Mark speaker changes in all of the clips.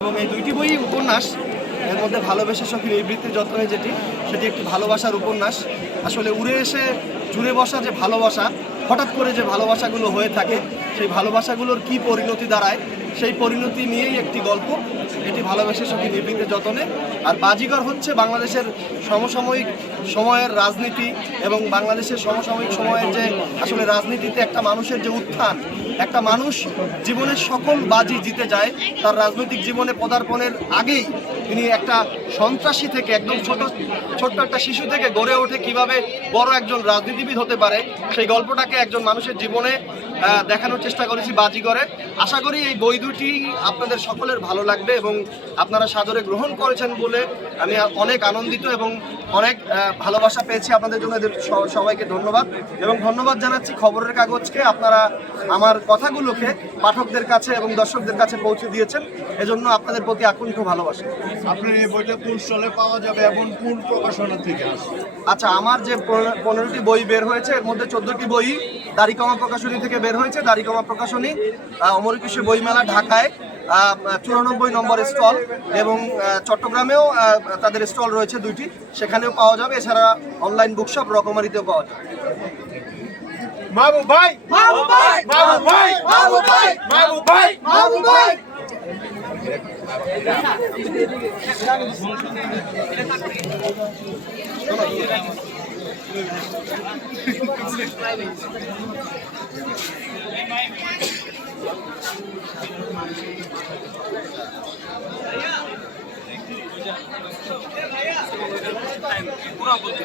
Speaker 1: এবং এই দুইটি বই উপন্যাস, এর মধ্যে ভালোবেসে সখী নিবৃত্তি যত্নে যেটি, সেটি একটি ভালোবাসার উপন্যাস। আসলে উড়ে এসে জুড়ে বসা যে ভালোবাসা হঠাৎ করে যে ভালোবাসাগুলো হয়ে থাকে, সেই ভালোবাসাগুলোর কি পরিণতি দাঁড়ায়, সেই পরিণতি নিয়েই একটি গল্প। এটি ভালোবেসে সখী নিবৃত্তি যতনে। আর বাজিগর হচ্ছে বাংলাদেশের সমসাময়িক সময়ের রাজনীতি এবং বাংলাদেশের সমসাময়িক সময়ের যে আসলে রাজনীতিতে একটা মানুষের যে উত্থান, একটা মানুষ জীবনের সকল বাজি জিতে যায়, তার রাজনৈতিক জীবনে পদার্পণের আগেই তিনি একটা সন্ত্রাসী থেকে, একদম ছোট, ছোট্ট একটা শিশু থেকে গড়ে ওঠে কীভাবে বড় একজন রাজনীতিবিদ হতে পারে, সেই গল্পটাকে একজন মানুষের জীবনে দেখানোর চেষ্টা করেছি বাজিগরে আশা করি এই বই দুটি আপনাদের সকলের ভালো লাগবে এবং আপনারা সাদরে গ্রহণ করেছেন বলে আমি অনেক আনন্দিত এবং অনেক ভালোবাসা পেয়েছি আপনাদের জন্য। এদের সবাইকে ধন্যবাদ এবং ধন্যবাদ জানাচ্ছি খবরের কাগজকে। আপনারা আমার কথাগুলোকে পাঠকদের কাছে এবং দর্শকদের কাছে পৌঁছে দিয়েছেন। এজন্য আপনাদের প্রতি আকুণ্ঠ ভালোবাসা।
Speaker 2: আপনার এই বইটা কোন স্টলে পাওয়া যাবে এবং কোন প্রকাশনা থেকে আসবে?
Speaker 1: আচ্ছা আমার যে পনেরো- পনেরোটি বই বের হয়েছে এর মধ্যে চোদ্দটি বই দাড়িকমা প্রকাশনী থেকে বের হয়েছে। দাড়িকমা প্রকাশনী আহ, অমর একুশে বইমেলা ঢাকায় চুরানব্বই নম্বর স্টল এবং চট্টগ্রামেও তাদের স্টল রয়েছে দুইটি। সেখানেও পাওয়া যাবে এছাড়া অনলাইন বুকশপ রকমারিতেও পাওয়া যাবে।
Speaker 2: মাহবুব ভাই! মাহবুব ভাই! মাহবুব ভাই! মাহবুব ভাই! মাহবুব ভাই! মাহবুব ভাই!
Speaker 3: পুরা বলতে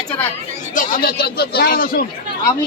Speaker 3: আচ্ছা আমি না না শুন আমি